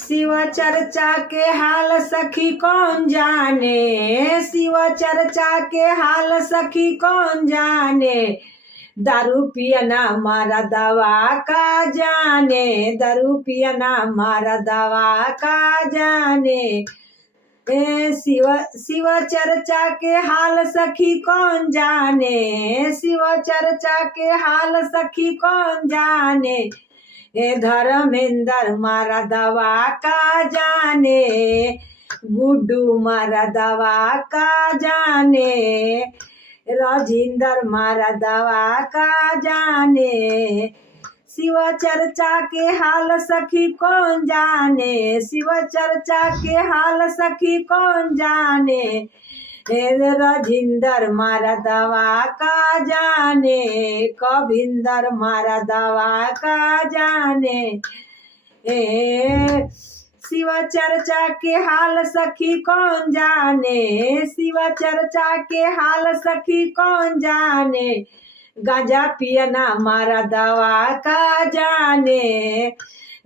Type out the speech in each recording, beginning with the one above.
शिव चर्चा के हाल सखी कौन जाने, शिव चर्चा के हाल सखी कौन जाने। दारू पियना मारा दवा का जाने, दारू पियना मारा दवा का जाने। शिव चर्चा के हाल सखी कौन जाने, शिव चर्चा के हाल सखी कौन जाने। धर्मेंद्र मारा दवा का जाने, गुड्डू मारा दवा का जाने, राजेंद्र मारा दवा का जाने। शिव चर्चा के हाल सखी कौन जाने, शिव चर्चा के हाल सखी कौन जाने। राजेंद्र मारा दवा का जाने, कविंदर मारा दवा का जाने। शिव चर्चा के हाल सखी कौन जाने, शिव चर्चा के हाल सखी कौन जाने। गांजा पियना मारा दवा का जाने,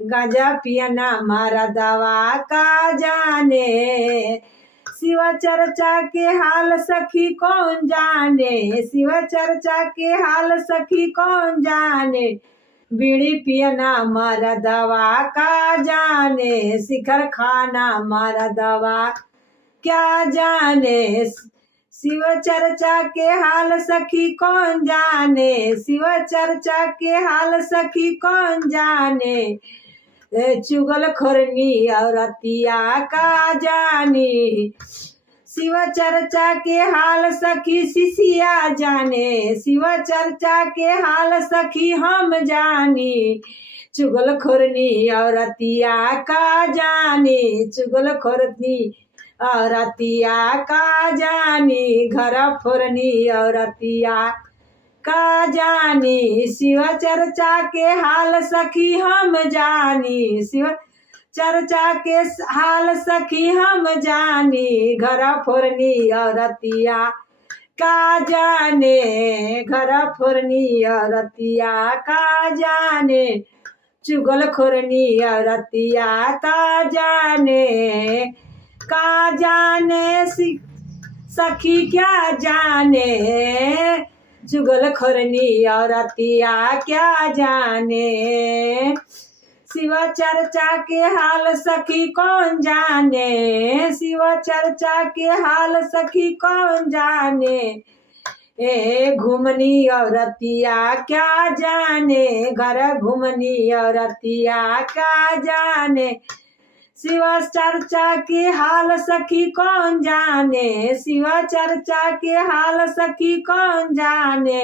गांजा पियना मारा दवा का जाने। शिव चर्चा के हाल सखी कौन जाने, शिव चर्चा के हाल सखी कौन जाने। बीड़ी पियना मारा दवा का जाने, शिखर खाना मारा दवा क्या जाने। शिव चर्चा के हाल सखी कौन जाने, शिव चर्चा के हाल सखी कौन जाने। चुगल खोरनी औरतिया का जानी, शिव चर्चा के हाल सखी शिशिया जाने, शिव चर्चा के हाल सखी हम जानी। चुगल खोरनी औरतिया का जानी, चुगल खोरनी औरतिया का जानी। घर फोरनी औरतिया का जानी, शिव चर्चा के हाल सखी हम जानी, शिव चर्चा के हाल सखी हम जानी। घर फोरनी औरतिया का जाने, घर फोरनी औरतिया का जाने। चुगल खोरनी औरतिया का जाने, का जाने सखी क्या जाने। चुगल खोरनी औरतिया क्या जाने। शिव चर्चा के हाल सखी कौन जाने, शिव चर्चा के हाल सखी कौन जाने। घूमनी औरतिया क्या जाने, घर घूमनी औरतिया क्या जाने। शिव चर्चा के हाल सखी कौन जाने, शिव चर्चा के हाल सखी कौन जाने।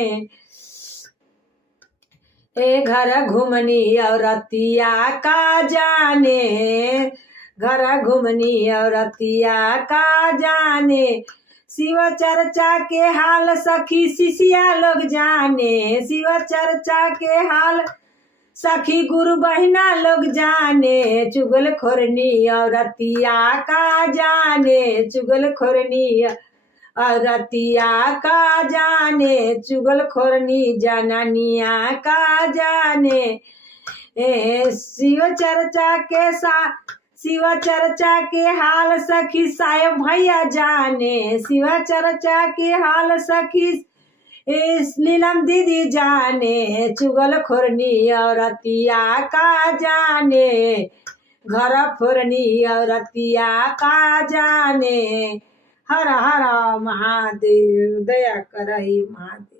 घर घूमनी औरतिया का जाने, घर घूमनी औरतिया का जाने। शिव चर्चा के हाल सखी शिशिया लोग जाने, शिव चर्चा के हाल सखी गुरु बहिना लोग जाने। चुगल खोरनी औरतिया का जाने, चुगल खोरनी औरतिया का जाने। चुगल खोरनी जनानिया का जाने। शिव चर्चा के शिव चर्चा के हाल सखी साहेब भैया जाने, शिव चर्चा के हाल सखी नीलम दीदी जाने। चुगल खोरनी औरतिया का जाने, घर फोरनी औरतिया का जाने। हर हर महादेव, दया करही महादेव।